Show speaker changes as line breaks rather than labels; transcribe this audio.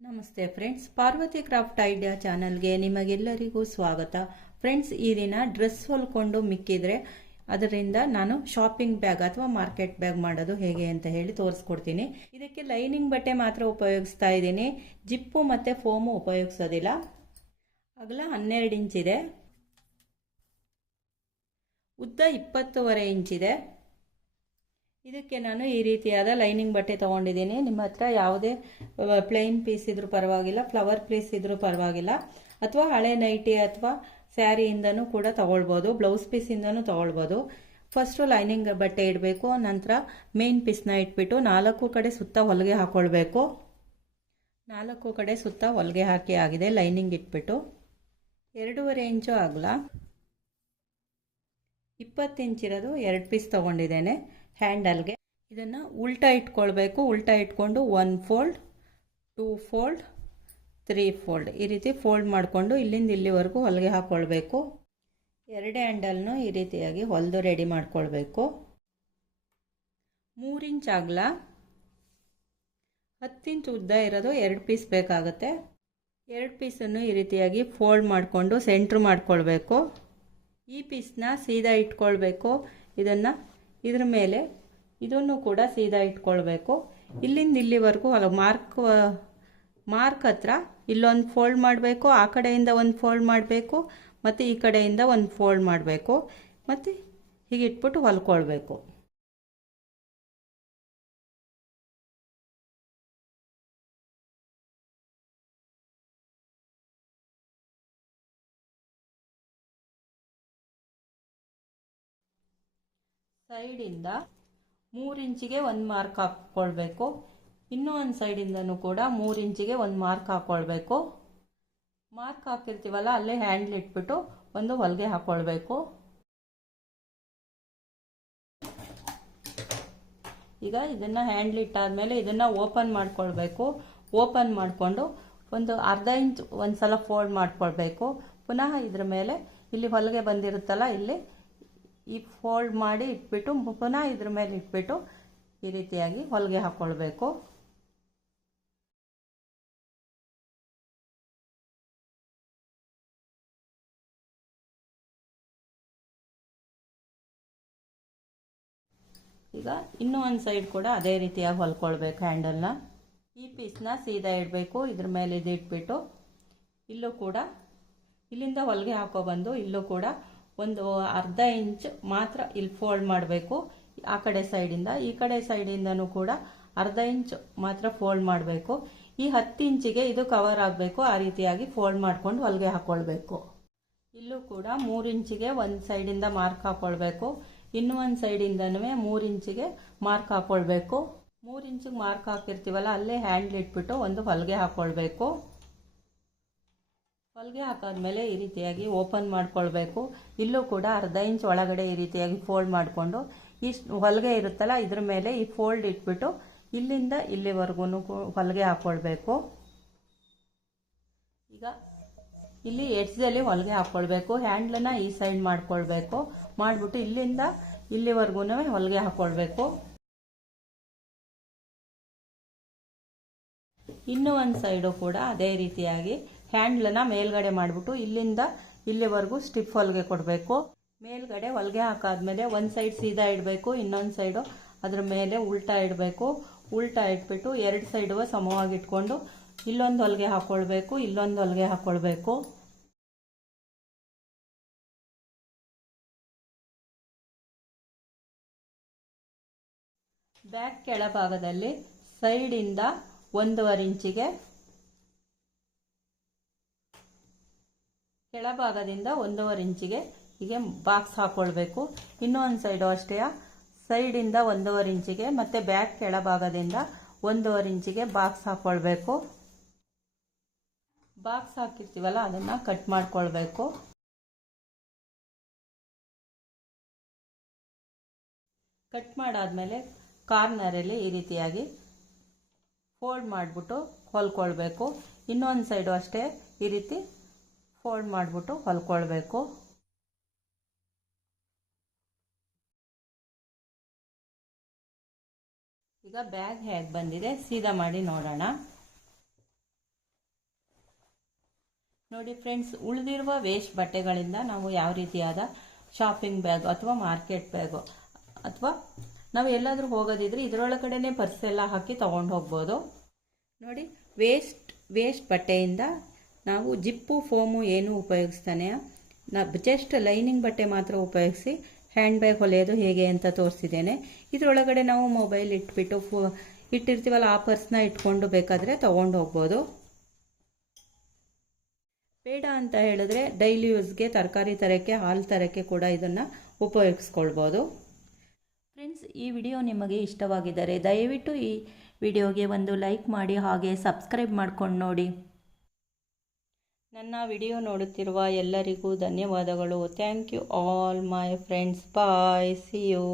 ನಮಸ್ತೆ friends, Parvati craft idea ಚಾನಲ್ಗೆ ನಿಮಗೆಲ್ಲರಿಗೂ ಸ್ವಾಗತ. ಫ್ರೆಂಡ್ಸ್, ಈ ದಿನ ಡ್ರೆಸ್ ಹೊಲ್ಕೊಂಡು ಮಿಕ್ಕಿದ್ರೆ ಅದರಿಂದ ನಾನು ಶಾಪಿಂಗ್ ಬ್ಯಾಗ್ ಅಥವಾ ಮಾರ್ಕೆಟ್ ಬ್ಯಾಗ್ ಮಾಡೋದು ಹೇಗೆ ಅಂತ ಹೇಳಿ ತೋರಿಸ್ಕೊಡ್ತೀನಿ. ಇದಕ್ಕೆ ಲೈನಿಂಗ್ ಬಟ್ಟೆ ಮಾತ್ರ ಉಪಯೋಗಿಸ್ತಾ ಇದ್ದೀನಿ. ಜಿಪ್ಪು ಮತ್ತು ಫೋಮು ಉಪಯೋಗಿಸೋದಿಲ್ಲ. ಅಗಲ ಹನ್ನೆರಡು ಇಂಚಿದೆ. ಉದ್ದ ಇಪ್ಪತ್ತೂವರೆ ಇಂಚಿದೆ. ಇದಕ್ಕೆ ನಾನು ಈ ರೀತಿಯಾದ ಲೈನಿಂಗ್ ಬಟ್ಟೆ ತೊಗೊಂಡಿದ್ದೀನಿ. ನಿಮ್ಮ ಹತ್ರ ಯಾವುದೇ ಪ್ಲೈನ್ ಪೀಸ್ ಇದ್ರೂ ಪರವಾಗಿಲ್ಲ ಫ್ಲವರ್ ಪೀಸ್ ಇದ್ರೂ ಪರವಾಗಿಲ್ಲ. ಅಥವಾ ಹಳೆ ನೈಟಿ ಅಥವಾ ಸ್ಯಾರಿಯಿಂದನೂ ಕೂಡ ತಗೊಳ್ಬೋದು ಬ್ಲೌಸ್ ಪೀಸಿಂದನೂ ತಗೊಳ್ಬೋದು. ಫಸ್ಟು ಲೈನಿಂಗ್ ಬಟ್ಟೆ ಇಡಬೇಕು, ನಂತರ ಮೇನ್ ಪೀಸ್ನ ಇಟ್ಬಿಟ್ಟು ನಾಲ್ಕು ಕಡೆ ಸುತ್ತ ಹೊಲಿಗೆ ಹಾಕ್ಕೊಳ್ಬೇಕು ನಾಲ್ಕು ಕಡೆ ಸುತ್ತ ಹೊಲಿಗೆ ಹಾಕಿ ಆಗಿದೆ ಲೈನಿಂಗ್ ಇಟ್ಬಿಟ್ಟು. ಎರಡೂವರೆ ಇಂಚು ಆಗಲ ಇಪ್ಪತ್ತು ಇಂಚಿರೋದು ಎರಡು ಪೀಸ್ ತೊಗೊಂಡಿದ್ದೇನೆ. ಹ್ಯಾಂಡಲ್ಗೆ. ಇದನ್ನು ಉಲ್ಟಾ ಇಟ್ಕೊಳ್ಬೇಕು. ಉಲ್ಟಾ ಇಟ್ಕೊಂಡು one fold, two fold, three fold. ಈ ರೀತಿ ಫೋಲ್ಡ್ ಮಾಡಿಕೊಂಡು ಇಲ್ಲಿಂದ ಇಲ್ಲಿವರೆಗೂ ಹೊಲಿಗೆ ಹಾಕ್ಕೊಳ್ಬೇಕು ಎರಡು ಹ್ಯಾಂಡಲ್ನು ಈ ರೀತಿಯಾಗಿ ಹೊಲಿದು ರೆಡಿ ಮಾಡ್ಕೊಳ್ಬೇಕು. ಮೂರು ಇಂಚ್ ಆಗಲ ಹತ್ತು ಇಂಚ್ ಉದ್ದ ಇರೋದು ಎರಡು ಪೀಸ್ ಬೇಕಾಗುತ್ತೆ. ಎರಡು ಪೀಸನ್ನು ಈ ರೀತಿಯಾಗಿ ಫೋಲ್ಡ್ ಮಾಡಿಕೊಂಡು ಸೆಂಟ್ರ್ ಮಾಡ್ಕೊಳ್ಬೇಕು. ಈ ಪೀಸ್ನ ಸೀದಾ ಇಟ್ಕೊಳ್ಬೇಕು. ಇದನ್ನು ಇದ್ರ ಮೇಲೆ ಇದನ್ನು ಕೂಡ ಸೀದಾ ಇಟ್ಕೊಳ್ಬೇಕು. ಇಲ್ಲಿಂದ ಇಲ್ಲಿವರೆಗೂ ಅಲ್ಲ ಮಾರ್ಕ್ ಮಾರ್ಕ್ ಹತ್ರ ಇಲ್ಲೊಂದು ಫೋಲ್ಡ್ ಮಾಡಬೇಕು, ಆ ಕಡೆಯಿಂದ ಒಂದು ಫೋಲ್ಡ್ ಮಾಡಬೇಕು, ಮತ್ತು ಈ ಕಡೆಯಿಂದ ಒಂದು ಫೋಲ್ಡ್ ಮಾಡಬೇಕು, ಮತ್ತು ಹೀಗೆ ಇಟ್ಬಿಟ್ಟು ಹೊಲ್ಕೊಳ್ಬೇಕು. ಸೈಡಿಂದ ಮೂರು ಇಂಚಿಗೆ ಒಂದು ಮಾರ್ಕ್ ಹಾಕ್ಕೊಳ್ಬೇಕು ಇನ್ನೂ ಒಂದು ಸೈಡಿಂದನೂ ಕೂಡ ಮೂರು ಇಂಚಿಗೆ ಒಂದು ಮಾರ್ಕ್ ಹಾಕ್ಕೊಳ್ಬೇಕು ಮಾರ್ಕ್ ಹಾಕಿರ್ತೀವಲ್ಲ, ಅಲ್ಲೇ ಹ್ಯಾಂಡ್ಲ್ ಇಟ್ಬಿಟ್ಟು ಒಂದು ಹೊಲಿಗೆ ಹಾಕ್ಕೊಳ್ಬೇಕು ಈಗ ಇದನ್ನು ಹ್ಯಾಂಡ್ಲ್ ಇಟ್ಟಾದಮೇಲೆ ಇದನ್ನು ಓಪನ್ ಮಾಡ್ಕೊಳ್ಬೇಕು. ಓಪನ್ ಮಾಡಿಕೊಂಡು ಒಂದು ಅರ್ಧ ಇಂಚ್ ಒಂದು ಸಲ ಫೋಲ್ಡ್ ಮಾಡ್ಕೊಳ್ಬೇಕು. ಪುನಃ ಇದ್ರ ಮೇಲೆ ಇಲ್ಲಿ ಹೊಲಿಗೆ ಬಂದಿರುತ್ತಲ್ಲ, ಇಲ್ಲಿ ಈ ಫೋಲ್ಡ್ ಮಾಡಿ ಇಟ್ಬಿಟ್ಟು ಪುನಃ ಇದ್ರ ಮೇಲೆ ಇಟ್ಬಿಟ್ಟು ಈ ರೀತಿಯಾಗಿ ಹೊಲಿಗೆ ಹಾಕ್ಕೊಳ್ಬೇಕು ಈಗ ಇನ್ನೂ ಒಂದು ಸೈಡ್ ಕೂಡ ಅದೇ ರೀತಿಯಾಗಿ ಹೊಲ್ಕೊಳ್ಬೇಕು ಹ್ಯಾಂಡಲ್ನ ಈ ಪೀಸ್ನ ಸೀದಾ ಇಡಬೇಕು, ಇದ್ರ ಮೇಲೆ ಇದು ಇಟ್ಬಿಟ್ಟು ಇಲ್ಲೂ ಕೂಡ ಇಲ್ಲಿಂದ ಹೊಲಿಗೆ ಹಾಕೊಬಂದು ಇಲ್ಲೂ ಕೂಡ ಒಂದು ಅರ್ಧ ಇಂಚ್ ಮಾತ್ರ ಇಲ್ಲಿ ಫೋಲ್ಡ್ ಮಾಡಬೇಕು. ಆ ಕಡೆ ಸೈಡಿಂದ ಈ ಕಡೆ ಸೈಡಿಂದನೂ ಕೂಡ ಅರ್ಧ ಇಂಚ್ ಮಾತ್ರ ಫೋಲ್ಡ್ ಮಾಡಬೇಕು. ಈ ಹತ್ತು ಇಂಚಿಗೆ ಇದು ಕವರ್ ಆಗಬೇಕು, ಆ ರೀತಿಯಾಗಿ ಫೋಲ್ಡ್ ಮಾಡ್ಕೊಂಡು ಹೊಲಿಗೆ ಹಾಕ್ಕೊಳ್ಬೇಕು ಇಲ್ಲೂ ಕೂಡ ಮೂರು ಇಂಚಿಗೆ ಒಂದು ಸೈಡಿಂದ ಮಾರ್ಕ್ ಹಾಕ್ಕೊಳ್ಬೇಕು ಇನ್ನೂ ಒಂದು ಸೈಡಿಂದನೂ ಮೂರು ಇಂಚಿಗೆ ಮಾರ್ಕ್ ಹಾಕ್ಕೊಳ್ಬೇಕು ಮೂರು ಇಂಚಿಗೆ ಮಾರ್ಕ್ ಹಾಕಿರ್ತೀವಲ್ಲ ಅಲ್ಲೇ ಹ್ಯಾಂಡ್ಲ್ ಇಟ್ಬಿಟ್ಟು ಒಂದು ಹೊಲಿಗೆ ಹಾಕ್ಕೊಳ್ಬೇಕು ಹೊಲಿಗೆ ಹಾಕಾದ್ಮೇಲೆ ಈ ರೀತಿಯಾಗಿ ಓಪನ್ ಮಾಡ್ಕೊಳ್ಬೇಕು. ಇಲ್ಲೂ ಕೂಡ ಅರ್ಧ ಇಂಚ್ ಒಳಗಡೆ ಈ ರೀತಿಯಾಗಿ ಫೋಲ್ಡ್ ಮಾಡಿಕೊಂಡು ಇಷ್ಟು ಹೊಲಿಗೆ ಇರುತ್ತಲ್ಲ, ಇದ್ರ ಮೇಲೆ ಈ ಫೋಲ್ಡ್ ಇಟ್ಬಿಟ್ಟು ಇಲ್ಲಿಂದ ಇಲ್ಲಿವರೆಗೂ ಹೊಲಿಗೆ ಹಾಕ್ಕೊಳ್ಬೇಕು ಈಗ ಇಲ್ಲಿ ಎಡ್ಜಲ್ಲಿ ಹೊಲಿಗೆ ಹಾಕ್ಕೊಳ್ಬೇಕು ಹ್ಯಾಂಡ್ಲನ್ನ ಈ ಸೈಡ್ ಮಾಡ್ಕೊಳ್ಬೇಕು. ಮಾಡಿಬಿಟ್ಟು ಇಲ್ಲಿಂದ ಇಲ್ಲಿವರೆಗೂ ಹೊಲಿಗೆ ಹಾಕ್ಕೊಳ್ಬೇಕು ಇನ್ನೂ ಒಂದು ಸೈಡು ಕೂಡ ಅದೇ ರೀತಿಯಾಗಿ ಹ್ಯಾಂಡ್ಲನ್ನ ಮೇಲ್ಗಡೆ ಮಾಡಿಬಿಟ್ಟು ಇಲ್ಲಿಂದ ಇಲ್ಲಿವರೆಗೂ ಸ್ಟಿಫ್ ಹೊಲಿಗೆ ಕೊಡಬೇಕು. ಮೇಲ್ಗಡೆ ಹೊಲಿಗೆ ಹಾಕಾದ್ಮೇಲೆ ಒಂದು ಸೈಡ್ ಸೀದಾ ಇಡಬೇಕು, ಇನ್ನೊಂದು ಸೈಡು ಅದ್ರ ಮೇಲೆ ಉಲ್ಟಾ ಇಡಬೇಕು. ಉಲ್ಟಾ ಇಟ್ಬಿಟ್ಟು ಎರಡು ಸೈಡು ಸಮವಾಗಿ ಇಟ್ಕೊಂಡು ಇಲ್ಲೊಂದು ಹೊಲಿಗೆ ಹಾಕ್ಕೊಳ್ಬೇಕು ಇಲ್ಲೊಂದು ಹೊಲಿಗೆ ಹಾಕ್ಕೊಳ್ಬೇಕು ಬ್ಯಾಕ್ ಕೆಳಭಾಗದಲ್ಲಿ ಸೈಡಿಂದ ಒಂದೂವರೆ ಇಂಚಿಗೆ ಕೆಳಭಾಗದಿಂದ ಒಂದೂವರೆ ಇಂಚಿಗೆ ಹೀಗೆ ಬಾಕ್ಸ್ ಹಾಕ್ಕೊಳ್ಬೇಕು ಇನ್ನೊಂದು ಸೈಡು ಅಷ್ಟೇ. ಸೈಡಿಂದ ಒಂದೂವರೆ ಇಂಚಿಗೆ ಮತ್ತು ಬ್ಯಾಕ್ ಕೆಳಭಾಗದಿಂದ ಒಂದೂವರೆ ಇಂಚಿಗೆ ಬಾಕ್ಸ್ ಹಾಕ್ಕೊಳ್ಬೇಕು ಬಾಕ್ಸ್ ಹಾಕಿರ್ತೀವಲ್ಲ, ಅದನ್ನು ಕಟ್ ಮಾಡ್ಕೊಳ್ಬೇಕು. ಕಟ್ ಮಾಡಾದಮೇಲೆ ಕಾರ್ನರಲ್ಲಿ ಈ ರೀತಿಯಾಗಿ ಫೋಲ್ಡ್ ಮಾಡಿಬಿಟ್ಟು ಹೊಲ್ಕೊಳ್ಬೇಕು. ಇನ್ನೊಂದು ಸೈಡು ಅಷ್ಟೇ ಈ ರೀತಿ ಫೋಲ್ಡ್ ಮಾಡಿಬಿಟ್ಟು ಹೊಲ್ಕೊಳ್ಬೇಕು. ಈಗ ಬ್ಯಾಗ್ ಹೇಗೆ ಬಂದಿದೆ ಸೀದಾ ಮಾಡಿ ನೋಡೋಣ. ನೋಡಿ ಫ್ರೆಂಡ್ಸ್, ಉಳಿದಿರುವ ವೇಸ್ಟ್ ಬಟ್ಟೆಗಳಿಂದ ನಾವು ಯಾವ ರೀತಿಯಾದ ಶಾಪಿಂಗ್ ಬ್ಯಾಗ್ ಅಥವಾ ಮಾರ್ಕೆಟ್ ಬ್ಯಾಗು ಅಥವಾ ನಾವು ಎಲ್ಲಾದರೂ ಹೋಗೋದಿದ್ರೆ ಇದರೊಳಗಡೆನೆ ಪರ್ಸ್ ಎಲ್ಲ ಹಾಕಿ ತೊಗೊಂಡು ಹೋಗ್ಬೋದು. ನೋಡಿ, ವೇಸ್ಟ್ ವೇಸ್ಟ್ ಬಟ್ಟೆಯಿಂದ ನಾವು ಜಿಪ್ಪು, ಫೋಮು ಏನು ಉಪಯೋಗಿಸ್ತಾನೆ. ನಾ ಜಸ್ಟ್ ಲೈನಿಂಗ್ ಬಟ್ಟೆ ಮಾತ್ರ ಉಪಯೋಗಿಸಿ ಹ್ಯಾಂಡ್ ಬ್ಯಾಗ್ ಹೊಲೆಯೋದು ಹೇಗೆ ಅಂತ ತೋರಿಸಿದ್ದೇನೆ. ಇದರೊಳಗಡೆ ನಾವು ಮೊಬೈಲ್ ಇಟ್ಬಿಟ್ಟು ಫೋ, ಇಟ್ಟಿರ್ತೀವಲ್ಲ, ಆ ಪರ್ಸ್ನ ಇಟ್ಕೊಂಡು ಬೇಕಾದರೆ ತೊಗೊಂಡು ಹೋಗ್ಬೋದು. ಬೇಡ ಅಂತ ಹೇಳಿದ್ರೆ ಡೈಲಿ ಯೂಸ್ಗೆ, ತರಕಾರಿ ತರಕ್ಕೆ, ಹಾಲು ತರಕ್ಕೆ ಕೂಡ ಇದನ್ನು ಉಪಯೋಗಿಸ್ಕೊಳ್ಬೋದು. ಫ್ರೆಂಡ್ಸ್, ಈ ವಿಡಿಯೋ ನಿಮಗೆ ಇಷ್ಟವಾಗಿದ್ದರೆ ದಯವಿಟ್ಟು ಈ ವಿಡಿಯೋಗೆ ಒಂದು ಲೈಕ್ ಮಾಡಿ, ಹಾಗೆ ಸಬ್ಸ್ಕ್ರೈಬ್ ಮಾಡ್ಕೊಂಡು ನೋಡಿ. ನನ್ನ ವಿಡಿಯೋ ನೋಡುತ್ತಿರುವ ಎಲ್ಲರಿಗೂ ಧನ್ಯವಾದಗಳು. Thank you all my friends bye see you